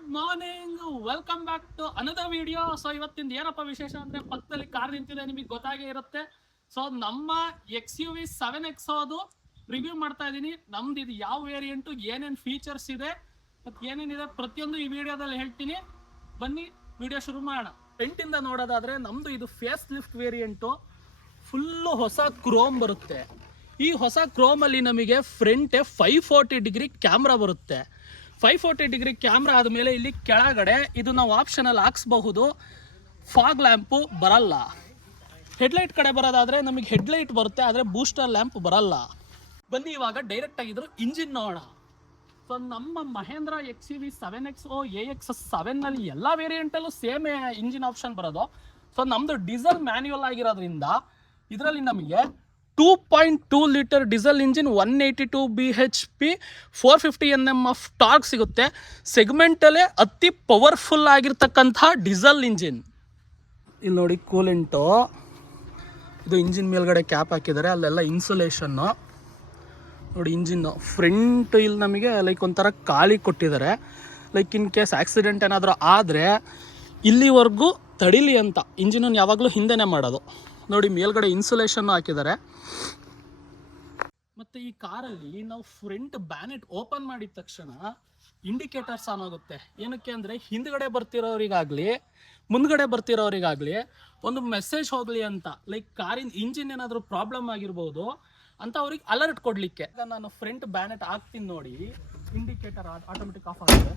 Good morning, welcome back to another video. So ಇವತ್ತಿಂದ ಏನಪ್ಪ ವಿಶೇಷ ಅಂದ್ರೆ ಪಕ್ಕದಲ್ಲಿ ಕಾರ್ ನಿಂತಿದೆ, ನಿಮಗೆ ಗೊತ್ತಾಗೇ ಇರುತ್ತೆ. ಸೊ ನಮ್ಮ XUV 7X ಅದು ರಿವ್ಯೂ ಮಾಡ್ತಾ ಇದ್ದೀನಿ. ನಮ್ದು ಇದು ಯಾವ ವೇರಿಯಂಟು, ಏನೇನು ಫೀಚರ್ಸ್ ಇದೆ ಮತ್ತು ಏನೇನಿದೆ ಪ್ರತಿಯೊಂದು ಈ ವಿಡಿಯೋದಲ್ಲಿ ಹೇಳ್ತೀನಿ. ಬನ್ನಿ ವಿಡಿಯೋ ಶುರು ಮಾಡೋಣ. ಫ್ರಂಟಿಂದ ನೋಡೋದಾದ್ರೆ ನಮ್ದು ಇದು ಫೇಸ್ ಲಿಫ್ಟ್ ವೇರಿಯಂಟು, ಫುಲ್ಲು ಹೊಸ ಕ್ರೋಮ್ ಬರುತ್ತೆ. ಈ ಹೊಸ ಕ್ರೋಮಲ್ಲಿ ನಮಗೆ ಫ್ರಂಟ್ 540 ಡಿಗ್ರಿ ಕ್ಯಾಮ್ರಾ ಬರುತ್ತೆ. 540 ಡಿಗ್ರಿ ಕ್ಯಾಮ್ರಾ ಆದಮೇಲೆ ಇಲ್ಲಿ ಕೆಳಗಡೆ ಇದು ನಾವು ಆಪ್ಷನಲ್ಲಿ ಹಾಕ್ಸ್ಬಹುದು. ಫಾಗ್ ಲ್ಯಾಂಪು ಬರಲ್ಲ. ಹೆಡ್ಲೈಟ್ ಕಡೆ ಬರೋದಾದರೆ ನಮಗೆ ಹೆಡ್ಲೈಟ್ ಬರುತ್ತೆ, ಆದರೆ ಬೂಸ್ಟರ್ ಲ್ಯಾಂಪ್ ಬರಲ್ಲ. ಬನ್ನಿ ಇವಾಗ ಡೈರೆಕ್ಟ್ ಆಗಿದ್ರು ಇಂಜಿನ್ ನೋಡೋಣ. ಸೊ ನಮ್ಮ ಮಹೇಂದ್ರ XUV 7X AX7ನಲ್ಲಿ ಎಲ್ಲ ವೇರಿಯಂಟಲ್ಲೂ ಸೇಮ್ ಇಂಜಿನ್ ಆಪ್ಷನ್ ಬರೋದು. ಸೊ ನಮ್ಮದು ಡೀಸೆಲ್ ಮ್ಯಾನ್ಯುವಲ್ ಆಗಿರೋದ್ರಿಂದ ಇದರಲ್ಲಿ ನಮಗೆ 2.2 litre diesel engine, 182 BHP, 450 Nm of torque ಸಿಗುತ್ತೆ. ಸೆಗ್ಮೆಂಟಲ್ಲೇ ಅತಿ ಪವರ್ಫುಲ್ ಆಗಿರ್ತಕ್ಕಂಥ ಡೀಸೆಲ್ ಇಂಜಿನ್. ಇಲ್ಲಿ ನೋಡಿ ಕೂಲೆಂಟು, ಇದು ಇಂಜಿನ್ ಮೇಲ್ಗಡೆ ಕ್ಯಾಪ್ ಹಾಕಿದ್ದಾರೆ, ಅಲ್ಲೆಲ್ಲ ಇನ್ಸುಲೇಷನ್ನು ನೋಡಿ. ಇಂಜಿನ್ನು ಫ್ರಂಟ್ ಇಲ್ಲಿ ನಮಗೆ ಲೈಕ್ ಒಂಥರ ಖಾಲಿ ಕೊಟ್ಟಿದ್ದಾರೆ, ಲೈಕ್ ಇನ್ ಕೇಸ್ ಆಕ್ಸಿಡೆಂಟ್ ಏನಾದರೂ ಆದರೆ ಇಲ್ಲಿವರೆಗೂ ತಡಿಲಿ ಅಂತ ಇಂಜಿನನ್ನು ಯಾವಾಗಲೂ ಹಿಂದೆನೇ ಮಾಡೋದು. ನೋಡಿ ಮೇಲ್ಗಡೆ ಇನ್ಸುಲೇಷನ್ನು ಹಾಕಿದ್ದಾರೆ. ಮತ್ತು ಈ ಕಾರಲ್ಲಿ ನಾವು ಫ್ರಂಟ್ ಬ್ಯಾನೆಟ್ ಓಪನ್ ಮಾಡಿದ ತಕ್ಷಣ ಇಂಡಿಕೇಟರ್ಸ್ ಆನ್ ಆಗುತ್ತೆ. ಏನಕ್ಕೆ ಅಂದರೆ ಹಿಂದ್ಗಡೆ ಬರ್ತಿರೋರಿಗಾಗಲಿ ಮುಂದ್ಗಡೆ ಬರ್ತಿರೋರಿಗಾಗಲಿ ಒಂದು ಮೆಸೇಜ್ ಹೋಗಲಿ ಅಂತ, ಲೈಕ್ ಕಾರಿನ ಇಂಜಿನ್ ಏನಾದರೂ ಪ್ರಾಬ್ಲಮ್ ಆಗಿರ್ಬೋದು ಅಂತ ಅವ್ರಿಗೆ ಅಲರ್ಟ್ ಕೊಡಲಿಕ್ಕೆ. ಈಗ ನಾನು ಫ್ರಂಟ್ ಬ್ಯಾನೆಟ್ ಹಾಕ್ತೀನಿ ನೋಡಿ, ಇಂಡಿಕೇಟರ್ ಆಟೋಮೆಟಿಕ್ ಆಫ್ ಆಗುತ್ತೆ.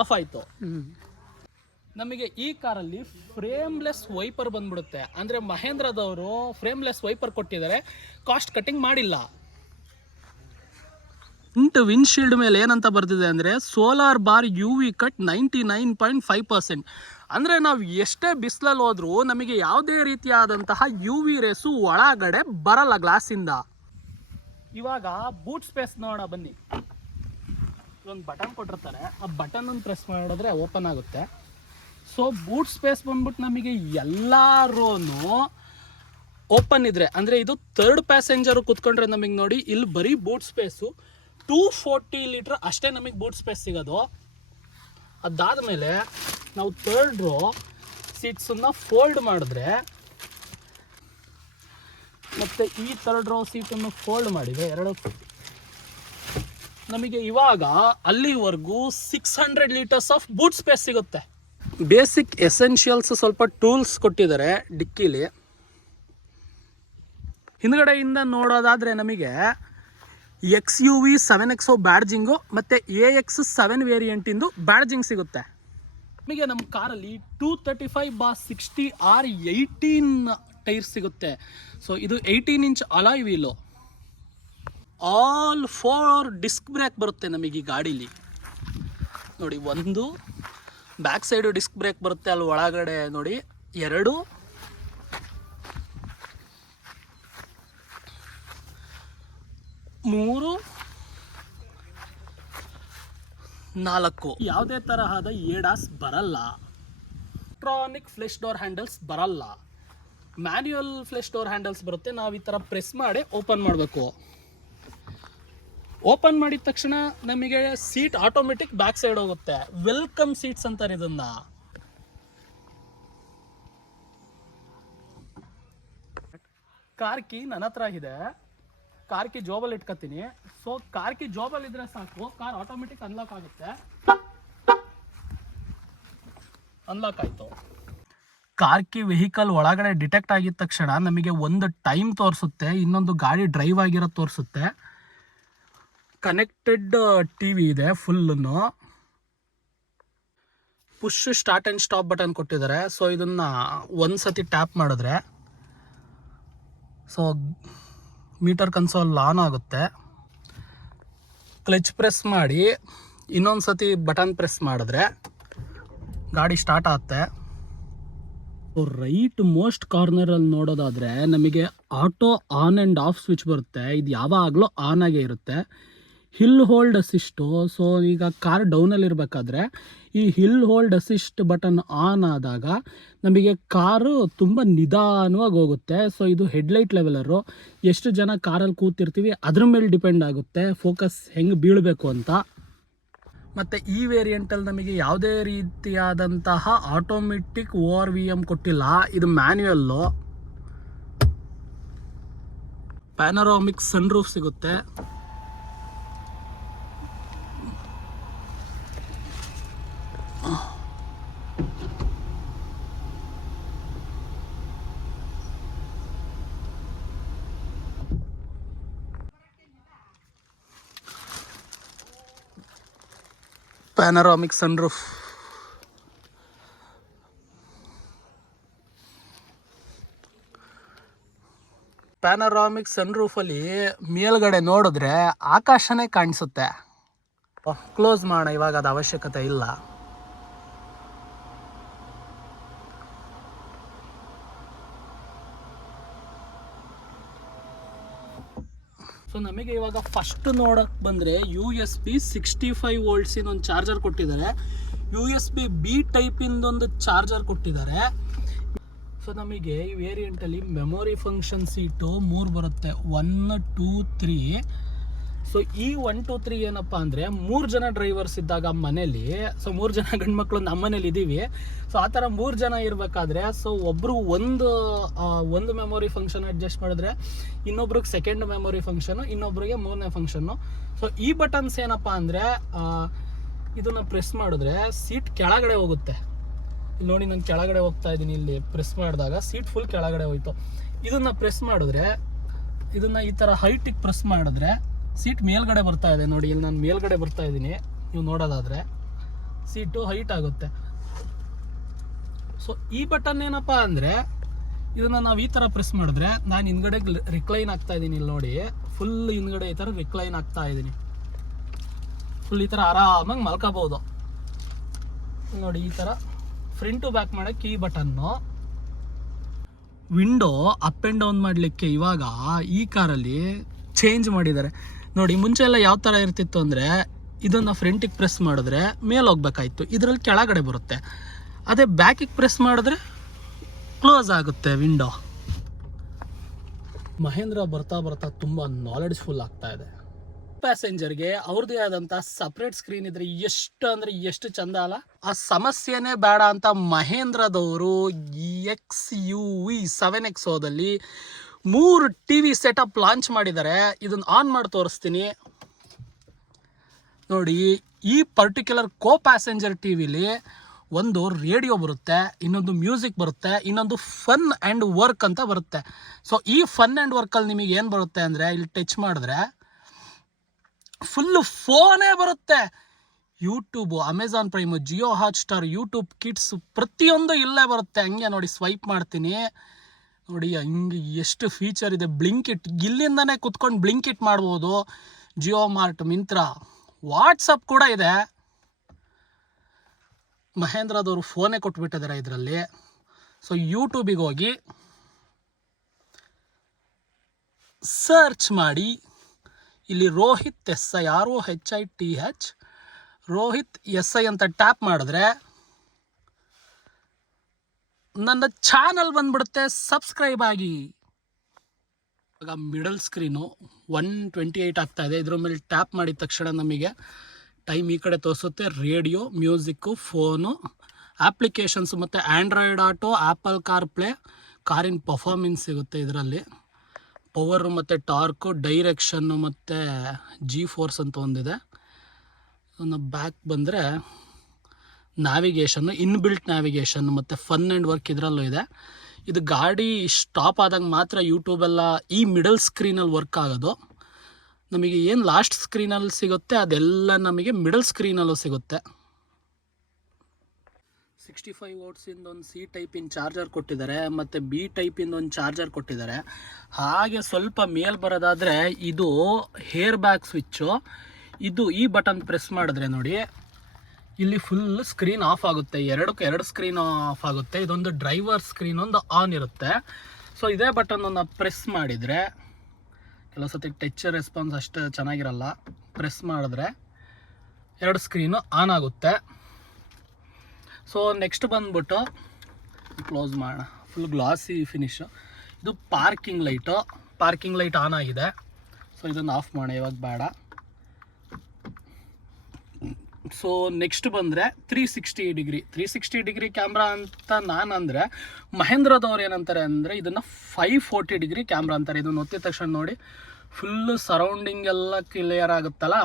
ಆಫ್ ಆಯಿತು. ನಮಗೆ ಈ ಕಾರಲ್ಲಿ ಫ್ರೇಮ್ಲೆಸ್ ವೈಪರ್ ಬಂದ್ಬಿಡುತ್ತೆ. ಅಂದರೆ ಮಹೇಂದ್ರದವರು ಫ್ರೇಮ್ಲೆಸ್ ವೈಪರ್ ಕೊಟ್ಟಿದ್ದಾರೆ, ಕಾಸ್ಟ್ ಕಟ್ಟಿಂಗ್ ಮಾಡಿಲ್ಲ. ವಿಂಡ್ಶೀಲ್ಡ್ ಮೇಲೆ ಏನಂತ ಬರ್ತಿದೆ ಅಂದರೆ ಸೋಲಾರ್ ಬಾರ್ UV ಕಟ್ 99.5%. ಅಂದರೆ ನಾವು ಎಷ್ಟೇ ಬಿಸಿಲಲ್ಲಿ ಹೋದ್ರೂ ನಮಗೆ ಯಾವುದೇ ರೀತಿಯಾದಂತಹ UV ರೇಸು ಒಳಗಡೆ ಬರಲ್ಲ ಗ್ಲಾಸಿಂದ. ಇವಾಗ ಬೂಟ್ ಸ್ಪೇಸ್ ನೋಡೋಣ ಬನ್ನಿ. ಒಂದು ಬಟನ್ ಕೊಟ್ಟಿರ್ತಾರೆ, ಆ ಬಟನನ್ನು ಪ್ರೆಸ್ ಮಾಡಿದ್ರೆ ಓಪನ್ ಆಗುತ್ತೆ. ಸೊ ಬೂಟ್ ಸ್ಪೇಸ್ ಬಂದ್ಬಿಟ್ಟು ನಮಗೆ ಎಲ್ಲ ರೋನು ಓಪನ್ ಇದ್ರೆ, ಅಂದರೆ ಇದು ಥರ್ಡ್ ಪ್ಯಾಸೆಂಜರು ಕೂತ್ಕೊಂಡ್ರೆ ನಮಗೆ ನೋಡಿ ಇಲ್ಲಿ ಬರೀ ಬೂಟ್ ಸ್ಪೇಸು 240 ಲೀಟ್ರ್ ಅಷ್ಟೇ ನಮಗೆ ಬೂಟ್ ಸ್ಪೇಸ್ ಸಿಗೋದು. ಅದಾದಮೇಲೆ ನಾವು ಥರ್ಡ್ ರೋ ಸೀಟ್ಸನ್ನು ಫೋಲ್ಡ್ ಮಾಡಿದ್ರೆ, ಮತ್ತು ಈ ಥರ್ಡ್ ರೋ ಸೀಟನ್ನು ಫೋಲ್ಡ್ ಮಾಡಿದರೆ ಎರಡು ನಮಗೆ ಇವಾಗ ಅಲ್ಲಿವರೆಗೂ 600 ಲೀಟರ್ಸ್ ಆಫ್ ಬೂಟ್ ಸ್ಪೇಸ್ ಸಿಗುತ್ತೆ. ಬೇಸಿಕ್ ಎಸೆನ್ಷಿಯಲ್ಸ್ ಸ್ವಲ್ಪ ಟೂಲ್ಸ್ ಕೊಟ್ಟಿದ್ದಾರೆ ಡಿಕ್ಕಿಲಿ. ಹಿಂದ್ಗಡೆಯಿಂದ ನೋಡೋದಾದರೆ ನಮಗೆ XUV 7X ಬ್ಯಾಡ್ಜಿಂಗು ಮತ್ತು AX7 ವೇರಿಯಂಟಿಂದು ಬ್ಯಾಡ್ಜಿಂಗ್ ಸಿಗುತ್ತೆ. ನಮಗೆ ನಮ್ಮ ಕಾರಲ್ಲಿ 235/60 R18 ಟೈರ್ ಸಿಗುತ್ತೆ. ಸೊ ಇದು 18 inch alloy wheel. All 4 disc brake ಬರುತ್ತೆ ನಮಗೆ ಈ ಗಾಡೀಲಿ. ನೋಡಿ, ಒಂದು ಬ್ಯಾಕ್ ಸೈಡು ಡಿಸ್ಕ್ ಬ್ರೇಕ್ ಬರುತ್ತೆ, ಅಲ್ಲಿ ಒಳಗಡೆ ನೋಡಿ 2, 3, 4. ಯಾವುದೇ ತರಹದ ಏಡಾಸ್ ಬರಲ್ಲ. ಎಲೆಕ್ಟ್ರಾನಿಕ್ ಫ್ಲೆಶ್ ಡೋರ್ ಹ್ಯಾಂಡಲ್ಸ್ ಬರಲ್ಲ. ಮ್ಯಾನ್ಯುಯಲ್ ಫ್ಲೆಶ್ ಡೋರ್ ಹ್ಯಾಂಡಲ್ಸ್ ಬರುತ್ತೆ. ನಾವು ಈ ಥರ ಪ್ರೆಸ್ ಮಾಡಿ ಓಪನ್ ಮಾಡಬೇಕು. ಓಪನ್ ಮಾಡಿದ ತಕ್ಷಣ ನಮಗೆ ಸೀಟ್ ಆಟೋಮೆಟಿಕ್ ಬ್ಯಾಕ್ ಸೈಡ್ ಹೋಗುತ್ತೆ. ವೆಲ್ಕಮ್ ಸೀಟ್ಸ್ ಅಂತಾರೆ ಇದನ್ನ. ಕಾರ್ ಕೀ ನನ್ನ ಹತ್ರ ಇದೆ, ಕಾರ್ ಕೀ ಜಾಬಲ್ಲಿ ಇಟ್ಕೊತೀನಿ. ಸೊ ಕಾರ್ ಕೀ ಜಾಬಲ್ಲಿ ಇದ್ರೆ ಸಾಕು, ಕಾರ್ ಆಟೋಮೆಟಿಕ್ ಅನ್ಲಾಕ್ ಆಗುತ್ತೆ. ಅನ್ಲಾಕ್ ಆಯಿತು. ಕಾರ್ ಕೀ ವೆಹಿಕಲ್ ಒಳಗಡೆ ಡಿಟೆಕ್ಟ್ ಆಗಿದ ತಕ್ಷಣ ನಮಗೆ ಒಂದು ಟೈಮ್ ತೋರಿಸುತ್ತೆ, ಇನ್ನೊಂದು ಗಾಡಿ ಡ್ರೈವ್ ಆಗಿರೋದು ತೋರಿಸುತ್ತೆ. ಕನೆಕ್ಟೆಡ್ TV ಇದೆ ಫುಲ್ಲನ್ನು. Push start and stop button ಕೊಟ್ಟಿದ್ದಾರೆ. ಸೊ ಇದನ್ನು ಒಂದು ಸತಿ ಟ್ಯಾಪ್ ಮಾಡಿದ್ರೆ ಸೊ ಮೀಟರ್ ಕನ್ಸೋಲ್ ಆನ್ ಆಗುತ್ತೆ. ಕ್ಲಚ್ ಪ್ರೆಸ್ ಮಾಡಿ ಇನ್ನೊಂದು ಸತಿ ಬಟನ್ ಪ್ರೆಸ್ ಮಾಡಿದ್ರೆ ಗಾಡಿ ಸ್ಟಾರ್ಟ್ ಆಗುತ್ತೆ. ರೈಟ್ ಮೋಸ್ಟ್ ಕಾರ್ನರಲ್ಲಿ ನೋಡೋದಾದರೆ ನಮಗೆ auto on and off switch ಬರುತ್ತೆ. ಇದು ಯಾವಾಗಲೂ ಆನ್ ಆಗೇ ಇರುತ್ತೆ. Hill hold assist. ಸೊ ಈಗ ಕಾರ್ ಡೌನಲ್ಲಿ ಇರಬೇಕಾದ್ರೆ ಈ hill hold assist button on ಆದಾಗ ನಮಗೆ ಕಾರು ತುಂಬ ನಿಧಾನವಾಗಿ ಹೋಗುತ್ತೆ. ಸೊ ಇದು ಹೆಡ್ಲೈಟ್ ಲೆವೆಲರು. ಎಷ್ಟು ಜನ ಕಾರಲ್ಲಿ ಕೂತಿರ್ತೀವಿ ಅದ್ರ ಮೇಲೆ ಡಿಪೆಂಡ್ ಆಗುತ್ತೆ ಫೋಕಸ್ ಹೆಂಗೆ ಬೀಳಬೇಕು ಅಂತ. ಮತ್ತು ಈ ವೇರಿಯಂಟಲ್ಲಿ ನಮಗೆ ಯಾವುದೇ ರೀತಿಯಾದಂತಹ ಆಟೋಮೆಟಿಕ್ ORVM ಕೊಟ್ಟಿಲ್ಲ, ಇದು ಮ್ಯಾನ್ಯುಯಲ್ಲು. ಪ್ಯಾನರಾಮಿಕ್ ಸನ್ರೂಫ್ ಸಿಗುತ್ತೆ. Panoramic sunroof. ಪ್ಯಾನರಾಮಿಕ್ ಸನ್ರೂಫಲ್ಲಿ ಮೇಲ್ಗಡೆ ನೋಡಿದ್ರೆ ಆಕಾಶನೇ ಕಾಣಿಸುತ್ತೆ. ಕ್ಲೋಸ್ ಮಾಡೋಣ, ಇವಾಗ ಅದು ಅವಶ್ಯಕತೆ ಇಲ್ಲ. ಸೊ ನಮಗೆ ಇವಾಗ ಫಸ್ಟ್ ನೋಡಕ್ಕೆ ಬಂದರೆ USB 65 ವೋಲ್ಟ್ಸಿನ ಒಂದು ಚಾರ್ಜರ್ ಕೊಟ್ಟಿದ್ದಾರೆ. USB B ಟೈಪಿಂದೊಂದು ಚಾರ್ಜರ್ ಕೊಟ್ಟಿದ್ದಾರೆ. ಸೊ ನಮಗೆ ಈ ವೇರಿಯಂಟಲ್ಲಿ ಮೆಮೊರಿ ಫಂಕ್ಷನ್ ಸೀಟು 3 ಬರುತ್ತೆ, 1 2 3. ಸೊ ಈ 1 2 3 ಏನಪ್ಪ ಅಂದರೆ 3 ಜನ ಡ್ರೈವರ್ಸ್ ಇದ್ದಾಗ ಮನೇಲಿ, ಸೊ 3 ಜನ ಗಂಡು ಮಕ್ಕಳು ನಮ್ಮ ಮನೇಲಿ ಇದ್ದೀವಿ. ಸೊ ಆ ಥರ 3 ಜನ ಇರಬೇಕಾದ್ರೆ ಸೊ ಒಬ್ಬರು ಒಂದು ಮೆಮೊರಿ ಫಂಕ್ಷನ್ ಅಡ್ಜಸ್ಟ್ ಮಾಡಿದ್ರೆ ಇನ್ನೊಬ್ರಿಗೆ ಸೆಕೆಂಡ್ ಮೆಮೊರಿ ಫಂಕ್ಷನು, ಇನ್ನೊಬ್ರಿಗೆ 3ನೇ ಫಂಕ್ಷನ್ನು. ಸೊ ಈ ಬಟನ್ಸ್ ಏನಪ್ಪ ಅಂದರೆ ಇದನ್ನು ಪ್ರೆಸ್ ಮಾಡಿದ್ರೆ ಸೀಟ್ ಕೆಳಗಡೆ ಹೋಗುತ್ತೆ. ಇಲ್ಲಿ ನೋಡಿ, ನಾನು ಕೆಳಗಡೆ ಹೋಗ್ತಾ ಇದ್ದೀನಿ. ಇಲ್ಲಿ ಪ್ರೆಸ್ ಮಾಡಿದಾಗ ಸೀಟ್ ಫುಲ್ ಕೆಳಗಡೆ ಹೋಯ್ತು. ಇದನ್ನು ಪ್ರೆಸ್ ಮಾಡಿದ್ರೆ, ಇದನ್ನು ಈ ಥರ ಹೈಟಿಗೆ ಪ್ರೆಸ್ ಮಾಡಿದ್ರೆ ಸೀಟ್ ಮೇಲ್ಗಡೆ ಬರ್ತಾ ಇದೆ. ನೋಡಿ, ಇಲ್ಲಿ ನಾನು ಮೇಲ್ಗಡೆ ಬರ್ತಾ ಇದ್ದೀನಿ, ನೀವು ನೋಡೋದಾದರೆ ಸೀಟು ಹೈಟ್ ಆಗುತ್ತೆ. ಸೊ ಈ ಬಟನ್ ಏನಪ್ಪ ಅಂದರೆ ಇದನ್ನು ನಾವು ಈ ಥರ ಪ್ರೆಸ್ ಮಾಡಿದ್ರೆ ನಾನು ಹಿಂದ್ಗಡೆ ರಿಕ್ಲೈನ್ ಆಗ್ತಾ ಇದ್ದೀನಿ. ಇಲ್ಲಿ ನೋಡಿ, ಫುಲ್ ಹಿಂದ್ಗಡೆ ಈ ಥರ ರಿಕ್ಲೈನ್ ಆಗ್ತಾ ಇದ್ದೀನಿ. ಫುಲ್ ಈ ಥರ ಆರಾಮಾಗಿ ಮಲ್ಕೋಬೋದು. ನೋಡಿ, ಈ ಥರ ಫ್ರಂಟ್ ಟು ಬ್ಯಾಕ್ ಮಾಡೋಕ್ಕೆ ಈ button. Window up and down ಮಾಡಲಿಕ್ಕೆ ಇವಾಗ ಈ ಕಾರಲ್ಲಿ ಚೇಂಜ್ ಮಾಡಿದ್ದಾರೆ. ನೋಡಿ, ಮುಂಚೆ ಎಲ್ಲ ಯಾವ ಥರ ಇರ್ತಿತ್ತು ಅಂದರೆ ಇದನ್ನು ಫ್ರಂಟಿಗೆ ಪ್ರೆಸ್ ಮಾಡಿದ್ರೆ ಮೇಲೆ ಹೋಗ್ಬೇಕಾಯ್ತು, ಇದರಲ್ಲಿ ಕೆಳಗಡೆ ಬರುತ್ತೆ. ಅದೇ ಬ್ಯಾಕಿಗೆ ಪ್ರೆಸ್ ಮಾಡಿದ್ರೆ ಕ್ಲೋಸ್ ಆಗುತ್ತೆ ವಿಂಡೋ. ಮಹೇಂದ್ರ ಬರ್ತಾ ಬರ್ತಾ ತುಂಬ ನಾಲೆಡ್ಜ್ಫುಲ್ ಆಗ್ತಾ ಇದೆ. ಪ್ಯಾಸೆಂಜರ್ಗೆ ಅವ್ರದ್ದೇ ಆದಂಥ ಸಪ್ರೇಟ್ ಸ್ಕ್ರೀನ್ ಇದ್ರೆ ಎಷ್ಟು ಅಂದರೆ ಎಷ್ಟು ಚಂದ ಅಲ್ಲ. ಆ ಸಮಸ್ಯೆನೇ ಬೇಡ ಅಂತ ಮಹೇಂದ್ರದವರು XUV 7XOದಲ್ಲಿ 3 TV ಸೆಟಪ್ ಲಾಂಚ್ ಮಾಡಿದ್ದಾರೆ. ಇದನ್ನು ಆನ್ ಮಾಡಿ ತೋರಿಸ್ತೀನಿ ನೋಡಿ. ಈ ಪರ್ಟಿಕ್ಯುಲರ್ ಕೋ ಪ್ಯಾಸೆಂಜರ್ ಟಿವಿಲಿ ಒಂದು ರೇಡಿಯೋ ಬರುತ್ತೆ, ಇನ್ನೊಂದು ಮ್ಯೂಸಿಕ್ ಬರುತ್ತೆ, ಇನ್ನೊಂದು ಫನ್ ಆ್ಯಂಡ್ ವರ್ಕ್ ಅಂತ ಬರುತ್ತೆ. ಸೊ ಈ ಫನ್ ಆ್ಯಂಡ್ ವರ್ಕಲ್ಲಿ ನಿಮಗೆ ಏನು ಬರುತ್ತೆ ಅಂದರೆ ಇಲ್ಲಿ ಟಚ್ ಮಾಡಿದ್ರೆ ಫುಲ್ಲು ಫೋನೇ ಬರುತ್ತೆ. YouTube, Amazon Prime, Jio Hotstar, YouTube kids ಪ್ರತಿಯೊಂದು ಇಲ್ಲೇ ಬರುತ್ತೆ. ಹಂಗೆ ನೋಡಿ, ಸ್ವೈಪ್ ಮಾಡ್ತೀನಿ ನೋಡಿ, ಹಿಂಗೆ ಎಷ್ಟು ಫೀಚರ್ ಇದೆ. ಬ್ಲಿಂಕಿಟ್, ಇಲ್ಲಿಂದನೇ ಕುತ್ಕೊಂಡು ಬ್ಲಿಂಕಿಟ್ ಮಾಡ್ಬೋದು. ಜಿಯೋ ಮಾರ್ಟ್, ಮಿಂತ್ರಾ, ವಾಟ್ಸಪ್ ಕೂಡ ಇದೆ. ಮಹೇಂದ್ರದವರು ಫೋನೇ ಕೊಟ್ಬಿಟ್ಟಿದ್ದಾರೆ ಇದರಲ್ಲಿ. ಸೊ ಯೂಟ್ಯೂಬಿಗೆ ಹೋಗಿ ಸರ್ಚ್ ಮಾಡಿ, ಇಲ್ಲಿ Rohit SI ROHITH Rohit SI ಅಂತ ಟ್ಯಾಪ್ ಮಾಡಿದ್ರೆ ನನ್ನ ಚಾನಲ್ ಬಂದ್ಬಿಡುತ್ತೆ. ಸಬ್ಸ್ಕ್ರೈಬ್ ಆಗಿ. ಇವಾಗ ಮಿಡಲ್ ಸ್ಕ್ರೀನು 128 ಆಗ್ತಾ ಇದೆ. ಇದ್ರ ಮೇಲೆ ಟ್ಯಾಪ್ ಮಾಡಿದ ತಕ್ಷಣ ನಮಗೆ ಟೈಮ್ ಈ ಕಡೆ ತೋರಿಸುತ್ತೆ. ರೇಡಿಯೋ, ಮ್ಯೂಸಿಕ್ಕು, ಫೋನು, ಆಪ್ಲಿಕೇಶನ್ಸು ಮತ್ತು Android auto, apple car play, ಕಾರಿನ ಪರ್ಫಾರ್ಮೆನ್ಸ್ ಸಿಗುತ್ತೆ ಇದರಲ್ಲಿ. ಪವರು ಮತ್ತು ಟಾರ್ಕು, ಡೈರೆಕ್ಷನ್ನು ಮತ್ತು G-ಫೋರ್ಸ್ ಅಂತ ಒಂದಿದೆ. ಒಂದು ಬ್ಯಾಕ್ ಬಂದರೆ ನ್ಯಾವಿಗೇಷನ್ನು, ಇನ್ಬಿಲ್ಟ್ ನ್ಯಾವಿಗೇಷನ್ ಮತ್ತು ಫನ್ ಆ್ಯಂಡ್ ವರ್ಕ್ ಇದರಲ್ಲೂ ಇದೆ. ಇದು ಗಾಡಿ ಸ್ಟಾಪ್ ಆದಾಗ ಮಾತ್ರ ಯೂಟ್ಯೂಬೆಲ್ಲ ಈ ಮಿಡಲ್ ಸ್ಕ್ರೀನಲ್ಲಿ ವರ್ಕ್ ಆಗೋದು. ನಮಗೆ ಏನು ಲಾಸ್ಟ್ ಸ್ಕ್ರೀನಲ್ಲಿ ಸಿಗುತ್ತೆ ಅದೆಲ್ಲ ನಮಗೆ ಮಿಡಲ್ ಸ್ಕ್ರೀನಲ್ಲೂ ಸಿಗುತ್ತೆ. 65 ವಾಟ್ಸಿಂದ ಒಂದು C ಟೈಪಿನ ಚಾರ್ಜರ್ ಕೊಟ್ಟಿದ್ದಾರೆ ಮತ್ತು B ಟೈಪಿಂದ ಒಂದು ಚಾರ್ಜರ್ ಕೊಟ್ಟಿದ್ದಾರೆ. ಹಾಗೆ ಸ್ವಲ್ಪ ಮೇಲ್ ಬರೋದಾದರೆ ಇದು ಹೇರ್ ಬ್ಯಾಗ್ ಸ್ವಿಚ್ಚು. ಇದು ಈ ಬಟನ್ ಪ್ರೆಸ್ ಮಾಡಿದ್ರೆ ನೋಡಿ, ಇಲ್ಲಿ ಫುಲ್ ಸ್ಕ್ರೀನ್ ಆಫ್ ಆಗುತ್ತೆ. ಎರಡು ಸ್ಕ್ರೀನ್ ಆಫ್ ಆಗುತ್ತೆ. ಇದೊಂದು ಡ್ರೈವರ್ ಸ್ಕ್ರೀನ್ ಒಂದು ಆನ್ ಇರುತ್ತೆ. ಸೊ ಇದೇ ಬಟನನ್ನು ಪ್ರೆಸ್ ಮಾಡಿದರೆ, ಕೆಲವು ಸತಿ ಟಚ್ ರೆಸ್ಪಾನ್ಸ್ ಅಷ್ಟು ಚೆನ್ನಾಗಿರಲ್ಲ, ಪ್ರೆಸ್ ಮಾಡಿದ್ರೆ 2 ಸ್ಕ್ರೀನು ಆನ್ ಆಗುತ್ತೆ. ಸೊ ನೆಕ್ಸ್ಟ್ ಬಂದ್ಬಿಟ್ಟು ಕ್ಲೋಸ್ ಮಾಡೋಣ, ಫುಲ್ ಗ್ಲಾಸಿ ಫಿನಿಶು. ಇದು ಪಾರ್ಕಿಂಗ್ ಲೈಟ್ ಆನ್ ಆಗಿದೆ. ಸೊ ಇದನ್ನು ಆಫ್ ಮಾಡೋಣ, ಇವಾಗ ಬೇಡ. ಸೊ ನೆಕ್ಸ್ಟ್ ಬಂದರೆ 360 ಡಿಗ್ರಿ ಕ್ಯಾಮ್ರಾ ಅಂತ ನಾನು ಅಂದರೆ, ಮಹೇಂದ್ರದವ್ರು ಏನಂತಾರೆ ಅಂದರೆ ಇದನ್ನು 540 ಡಿಗ್ರಿ ಕ್ಯಾಮ್ರಾ ಅಂತಾರೆ. ಇದನ್ನು ಒತ್ತಿದ ತಕ್ಷಣ ನೋಡಿ ಫುಲ್ಲು ಸರೌಂಡಿಂಗ್ ಎಲ್ಲ ಕ್ಲಿಯರ್ ಆಗುತ್ತಲ್ಲ,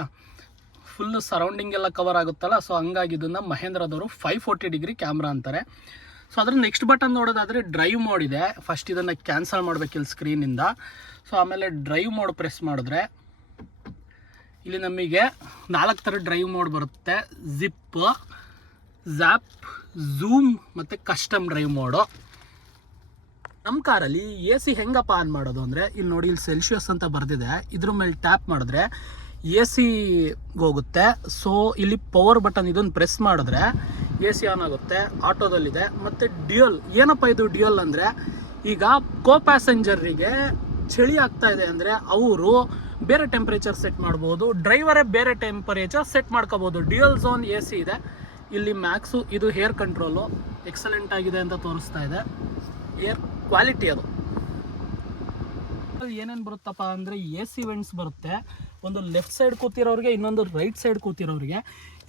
ಫುಲ್ಲು ಸರೌಂಡಿಂಗ್ ಎಲ್ಲ ಕವರ್ ಆಗುತ್ತಲ್ಲ. ಸೊ ಹಂಗಾಗಿ ಇದನ್ನು ಮಹೇಂದ್ರದವರು 540 ಡಿಗ್ರಿ ಕ್ಯಾಮ್ರಾ ಅಂತಾರೆ. ಸೊ ಅದ್ರ ನೆಕ್ಸ್ಟ್ ಬಟನ್ ನೋಡೋದಾದರೆ ಡ್ರೈವ್ ಮೋಡ್ ಇದೆ. ಫಸ್ಟ್ ಇದನ್ನು ಕ್ಯಾನ್ಸಲ್ ಮಾಡಬೇಕಿಲ್ಲ ಸ್ಕ್ರೀನಿಂದ. ಸೊ ಆಮೇಲೆ ಡ್ರೈವ್ ಮೋಡ್ ಪ್ರೆಸ್ ಮಾಡಿದ್ರೆ ಇಲ್ಲಿ ನಮಗೆ 4 ಥರ ಡ್ರೈವ್ ಮೋಡ್ ಬರುತ್ತೆ. ಜಿಪ್, ಝ್ಯಾಪ್, ಝೂಮ್ ಮತ್ತು ಕಸ್ಟಮ್ ಡ್ರೈವ್ ಮೋಡು. ನಮ್ಮ ಕಾರಲ್ಲಿ AC ಹೆಂಗಪ್ಪ ಆನ್ ಮಾಡೋದು ಅಂದರೆ, ಇಲ್ಲಿ ನೋಡಿ, ಇಲ್ಲಿ ಸೆಲ್ಸಿಯಸ್ ಅಂತ ಬರ್ದಿದೆ. ಇದ್ರ ಮೇಲೆ ಟ್ಯಾಪ್ ಮಾಡಿದ್ರೆ AC ಹೋಗುತ್ತೆ. ಸೊ ಇಲ್ಲಿ ಪವರ್ ಬಟನ್ ಇದನ್ನು ಪ್ರೆಸ್ ಮಾಡಿದ್ರೆ AC ಆನ್ ಆಗುತ್ತೆ, ಆಟೋದಲ್ಲಿದೆ. ಮತ್ತು ಡ್ಯೂಯಲ್, ಏನಪ್ಪ ಇದು ಡ್ಯೂಯಲ್ ಅಂದರೆ, ಈಗ ಕೋ ಪ್ಯಾಸೆಂಜರಿಗೆ ಚಳಿ ಆಗ್ತಾ ಇದೆ ಅಂದರೆ ಅವರು ಬೇರೆ ಟೆಂಪ್ರೇಚರ್ ಸೆಟ್ ಮಾಡ್ಬೋದು, ಡ್ರೈವರೇ ಬೇರೆ ಟೆಂಪರೇಚರ್ ಸೆಟ್ ಮಾಡ್ಕೋಬೋದು. ಡ್ಯೂಯಲ್ ಝೋನ್ AC ಇದೆ. ಇಲ್ಲಿ ಮ್ಯಾಕ್ಸು, ಇದು ಹೇರ್ ಕಂಟ್ರೋಲು ಎಕ್ಸಲೆಂಟ್ ಆಗಿದೆ ಅಂತ ತೋರಿಸ್ತಾ ಇದೆ. ಏರ್ ಕ್ವಾಲಿಟಿ ಅದು ಏನೇನು ಬರುತ್ತಪ್ಪ ಅಂದರೆ AC ವೆಂಟ್ಸ್ ಬರುತ್ತೆ. ಒಂದು ಲೆಫ್ಟ್ ಸೈಡ್ ಕೂತಿರೋರಿಗೆ, ಇನ್ನೊಂದು ರೈಟ್ ಸೈಡ್ ಕೂತಿರೋರಿಗೆ.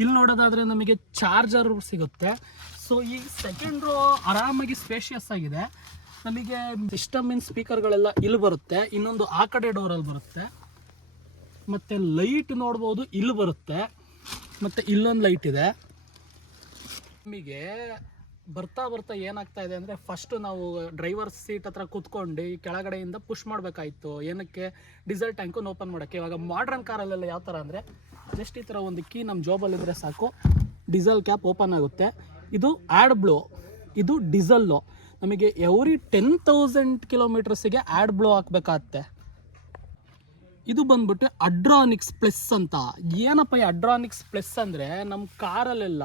ಇಲ್ಲಿ ನೋಡೋದಾದರೆ ನಮಗೆ ಚಾರ್ಜರ್ ಸಿಗುತ್ತೆ. ಸೊ ಈ ಸೆಕೆಂಡ್ ರೋ ಆರಾಮಾಗಿ ಸ್ಪೇಷಿಯಸ್ ಆಗಿದೆ. ನಮಗೆ ಸಿಸ್ಟಮ್ ಇನ್ ಸ್ಪೀಕರ್ಗಳೆಲ್ಲ ಇಲ್ಲಿ ಬರುತ್ತೆ, ಇನ್ನೊಂದು ಆ ಕಡೆ ಡೋರಲ್ಲಿ ಬರುತ್ತೆ. ಮತ್ತು ಲೈಟ್ ನೋಡ್ಬೋದು, ಇಲ್ಲಿ ಬರುತ್ತೆ. ಮತ್ತು ಇಲ್ಲೊಂದು ಲೈಟ್ ಇದೆ. ನಮಗೆ ಬರ್ತಾ ಏನಾಗ್ತಾ ಇದೆ ಅಂದರೆ, ಫಸ್ಟು ನಾವು ಡ್ರೈವರ್ ಸೀಟ್ ಹತ್ರ ಕೂತ್ಕೊಂಡು ಕೆಳಗಡೆಯಿಂದ ಪುಷ್ ಮಾಡಬೇಕಾಯಿತು. ಏನಕ್ಕೆ? ಡೀಸೆಲ್ ಟ್ಯಾಂಕನ್ನು ಓಪನ್ ಮಾಡೋಕ್ಕೆ. ಇವಾಗ ಮಾಡ್ರನ್ ಕಾರಲ್ಲೆಲ್ಲ ಯಾವ ಥರ ಅಂದರೆ, ಜಸ್ಟ್ ಈ ಥರ ಒಂದು ಕೀ ನಮ್ಮ ಜಾಬಲ್ಲಿದ್ದರೆ ಸಾಕು, ಡೀಸೆಲ್ ಕ್ಯಾಪ್ ಓಪನ್ ಆಗುತ್ತೆ. ಇದು ಆ್ಯಡ್ ಬ್ಲೋ, ಇದು ಡೀಸೆಲ್ಲು. ನಮಗೆ ಎವ್ರಿ 10,000 ಕಿಲೋಮೀಟರ್ಸಿಗೆ ಆ್ಯಡ್ ಬ್ಲೋ ಹಾಕಬೇಕಾಗತ್ತೆ. ಇದು ಬಂದ್ಬಿಟ್ಟು ಅಡ್ರಾನಿಕ್ಸ್ ಪ್ಲಸ್ ಅಂತ. ಏನಪ್ಪ ಈ ಅಡ್ರಾನಿಕ್ಸ್ ಪ್ಲಸ್ ಅಂದರೆ, ನಮ್ಮ ಕಾರಲ್ಲೆಲ್ಲ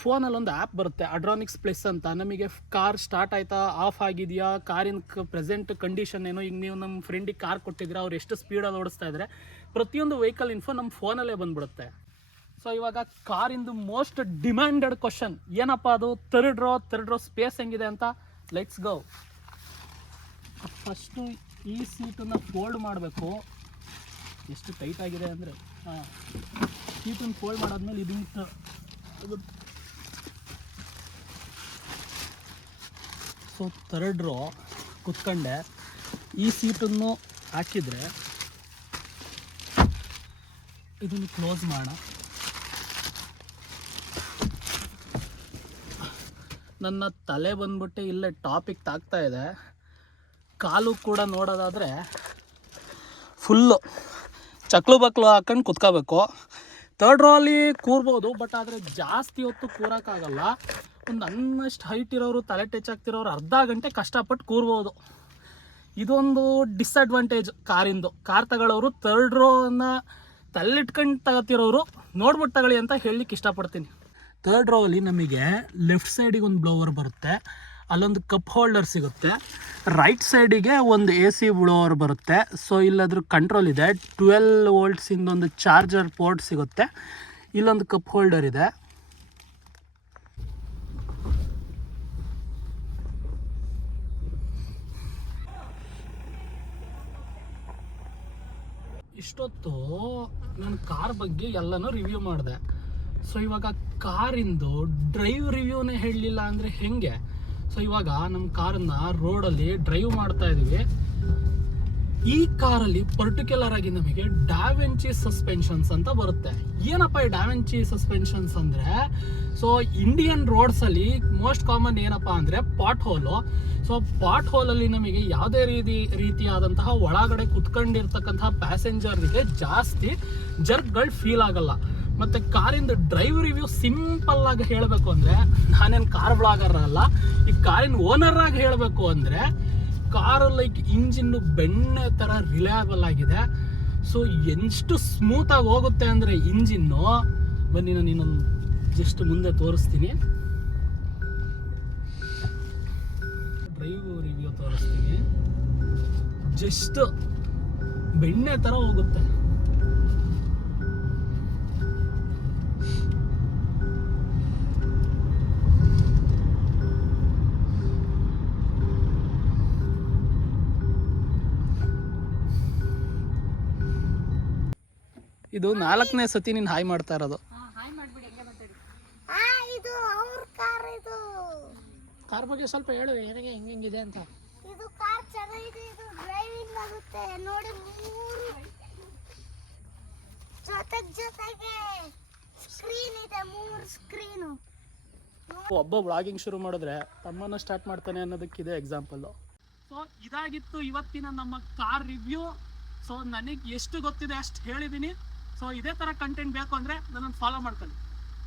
ಫೋನಲ್ಲಿ ಒಂದು ಆ್ಯಪ್ ಬರುತ್ತೆ ಅಡ್ರಾನಿಕ್ಸ್ ಪ್ಲಸ್ ಅಂತ. ನಮಗೆ ಕಾರ್ ಸ್ಟಾರ್ಟ್ ಆಯಿತಾ, ಆಫ್ ಆಗಿದೆಯಾ, ಕಾರಿನ ಪ್ರೆಸೆಂಟ್ ಕಂಡೀಷನ್ ಏನು, ಈಗ ನೀವು ನಮ್ಮ ಫ್ರೆಂಡಿಗೆ ಕಾರ್ ಕೊಟ್ಟಿದ್ದೀರಾ, ಅವ್ರು ಎಷ್ಟು ಸ್ಪೀಡಲ್ಲಿ ಓಡಿಸ್ತಾ ಇದ್ದಾರೆ, ಪ್ರತಿಯೊಂದು ವೆಹಿಕಲ್ ಇನ್ಫೋ ನಮ್ಮ ಫೋನಲ್ಲೇ ಬಂದ್ಬಿಡುತ್ತೆ. ಸೊ ಇವಾಗ ಕಾರಿಂದು ಮೋಸ್ಟ್ ಡಿಮ್ಯಾಂಡೆಡ್ ಕ್ವಶನ್ ಏನಪ್ಪ ಅದು, ಥರ್ಡ್ ರೋ ಸ್ಪೇಸ್ ಹೆಂಗಿದೆ ಅಂತ. Let's go. ಫಸ್ಟು ಈ ಸೀಟನ್ನು ಫೋಲ್ಡ್ ಮಾಡಬೇಕು. ಎಷ್ಟು ಟೈಟ್ ಆಗಿದೆ ಅಂದರೆ, ಸೀಟನ್ನು ಫೋಲ್ಡ್ ಮಾಡಾದ್ಮೇಲೆ ಇದು ಸೊ ಥರ್ಡ್ ರೋ ಕುತ್ಕೊಂಡೆ ಈ ಸೀಟನ್ನು ಹಾಕಿದರೆ ಇದನ್ನು ಕ್ಲೋಸ್ ಮಾಡೋಣ. ನನ್ನ ತಲೆ ಬಂದ್ಬಿಟ್ಟು ಇಲ್ಲೇ ಟಾಪಿಗೆ ತಾಗ್ತಾ ಇದೆ. ಕಾಲು ಕೂಡ ನೋಡೋದಾದರೆ ಫುಲ್ಲು ಚಕ್ಲು ಬಕ್ಲು ಹಾಕೊಂಡು ಕುತ್ಕೋಬೇಕು. ಥರ್ಡ್ ರೋ ಅಲ್ಲಿ ಕೂರ್ಬೋದು, ಬಟ್ ಆದರೆ ಜಾಸ್ತಿ ಹೊತ್ತು ಕೂರೋಕ್ಕಾಗಲ್ಲ. ಒಂದು ನನ್ನಷ್ಟು ಹೈಟ್ ಇರೋರು, ತಲೆ ಟಚ್ ಆಗ್ತಿರೋರು ಅರ್ಧ ಗಂಟೆ ಕಷ್ಟಪಟ್ಟು ಕೂರ್ಬೋದು. ಇದೊಂದು ಡಿಸ್ಅಡ್ವಾಂಟೇಜ್ ಕಾರಿಂದು. ಕಾರ್ ತಗೊಳ್ಳೋರು ಥರ್ಡ್ ರೋನ ತಲೆಟ್ಕೊಂಡು ತಗೋತಿರೋರು ನೋಡ್ಬಿಟ್ಟು ತಗೊಳ್ಳಿ ಅಂತ ಹೇಳಲಿಕ್ಕೆ ಇಷ್ಟಪಡ್ತೀನಿ. ಥರ್ಡ್ ರೋ ಅಲ್ಲಿ ನಮಗೆ ಲೆಫ್ಟ್ ಸೈಡಿಗೆ ಒಂದು ಬ್ಲೋವರ್ ಬರುತ್ತೆ, ಅಲ್ಲೊಂದು ಕಪ್ ಹೋಲ್ಡರ್ ಸಿಗುತ್ತೆ. ರೈಟ್ ಸೈಡಿಗೆ ಒಂದು AC ಬ್ಲೋವರ್ ಬರುತ್ತೆ. ಸೊ ಇಲ್ಲದ್ರ ಕಂಟ್ರೋಲ್ ಇದೆ. 12 ವೋಲ್ಟ್ಸಿಂದ ಒಂದು ಚಾರ್ಜರ್ ಪೋರ್ಟ್ ಸಿಗುತ್ತೆ. ಇಲ್ಲೊಂದು ಕಪ್ ಹೋಲ್ಡರ್ ಇದೆ. ಇಷ್ಟೊತ್ತು ನಾನು ಕಾರ್ ಬಗ್ಗೆ ಎಲ್ಲನೂ ರಿವ್ಯೂ ಮಾಡಿದೆ. ಸೊ ಇವಾಗ ಕಾರಿಂದು ಡ್ರೈವ್ ರಿವ್ಯೂನೇ ಹೇಳಲಿಲ್ಲ ಅಂದರೆ ಹೆಂಗೆ? ಸೊ ಇವಾಗ ನಮ್ಮ ಕಾರನ್ನ ರೋಡಲ್ಲಿ ಡ್ರೈವ್ ಮಾಡ್ತಾ ಇದ್ದೀವಿ. ಈ ಕಾರಲ್ಲಿ ಪರ್ಟಿಕ್ಯುಲರ್ ಆಗಿ ನಮಗೆ ಡಾವೆಂಚಿ ಸಸ್ಪೆನ್ಷನ್ಸ್ ಅಂತ ಬರುತ್ತೆ. ಏನಪ್ಪ ಈ ಡಾವೆಂಚಿ ಸಸ್ಪೆನ್ಷನ್ಸ್ ಅಂದರೆ, ಸೊ ಇಂಡಿಯನ್ ರೋಡ್ಸಲ್ಲಿ ಮೋಸ್ಟ್ ಕಾಮನ್ ಏನಪ್ಪ ಅಂದರೆ ಪಾಟ್ ಹೋಲು. ಸೊ ಪಾಟ್ ಹೋಲಲ್ಲಿ ನಮಗೆ ಯಾವುದೇ ರೀತಿಯಾದಂತಹ ಒಳಗಡೆ ಕುತ್ಕೊಂಡಿರ್ತಕ್ಕಂತಹ ಪ್ಯಾಸೆಂಜರ್ಗೆ ಜಾಸ್ತಿ ಜರ್ಕ್ಗಳು ಫೀಲ್ ಆಗಲ್ಲ. ಮತ್ತು ಕಾರಿಂದ ಡ್ರೈವ್ ರಿವ್ಯೂ ಸಿಂಪಲ್ ಆಗಿ ಹೇಳಬೇಕು ಅಂದರೆ, ನಾನೇನು ಕಾರ್ ಬ್ಲಾಗರ್ ಅಲ್ಲ, ಈ ಕಾರಿನ ಓನರ್ ಆಗಿ ಹೇಳಬೇಕು ಅಂದರೆ, ಕಾರು ಲೈಕ್ ಇಂಜಿನ್ನು ಬೆಣ್ಣೆ ಥರ ರಿಲಯಬಲ್ ಆಗಿದೆ. ಸೊ ಎಷ್ಟು ಸ್ಮೂತಾಗಿ ಹೋಗುತ್ತೆ ಅಂದರೆ ಇಂಜಿನ್ನು. ಬನ್ನಿ ನಾನು ಇನ್ನೊಂದು ಜಸ್ಟ್ ಮುಂದೆ ತೋರಿಸ್ತೀನಿ, ಡ್ರೈವ್ ರಿವ್ಯೂ ತೋರಿಸ್ತೀನಿ. ಜಸ್ಟ್ ಬೆಣ್ಣೆ ಥರ ಹೋಗುತ್ತೆ. ಇದು 4ನೇ ಸತಿ ನೀನು ಹಾಯ್ ಮಾಡ್ತಾ ಇರೋದು. ಹಾಯ್ ಮಾಡ್ಬಿಡಿ ಹಂಗೆ ಮಾತಾಡಿ. ಇದು ಅವ್ರ ಕಾರ್. ಇದು ಕಾರ್ ಬಗ್ಗೆ ಸ್ವಲ್ಪ ಹೇಳು, ಏನಿಗೆ ಹೆಂಗಿದೆ ಅಂತ. ಇದು ಕಾರ್ ಚೆನ್ನಾಗಿದೆ. ಇದು ಡ್ರೈವಿಂಗ್ ಆಗುತ್ತೆ ನೋಡಿ. 3 ಜೊತೆಗೆ ಸ್ಕ್ರೀನ್ ಇದೆ. 3 ಸ್ಕ್ರೀನು. ಒಬ್ಬ ವ್ಲಾಗಿಂಗ್ ಶುರು ಮಾಡಿದ್ರೆ ತಮ್ಮನ್ನ ಸ್ಟಾರ್ಟ್ ಮಾಡ್ತಾನೆ ಅನ್ನೋದಕ್ಕಿದೆ ಎಕ್ಸಾಂಪಲ್ಲು. ಸೊ ಇದಾಗಿತ್ತು ಇವತ್ತಿನ ನಮ್ಮ ಕಾರ್ ರಿವ್ಯೂ. ಸೊ ನನಗೆ ಎಷ್ಟು ಗೊತ್ತಿದೆ ಅಷ್ಟು ಹೇಳಿದ್ದೀನಿ. ಸೊ ಇದೇ ಥರ ಕಂಟೆಂಟ್ ಬೇಕು ಅಂದರೆ ನನ್ನನ್ನು ಫಾಲೋ ಮಾಡ್ಕೊಳ್ಳಿ.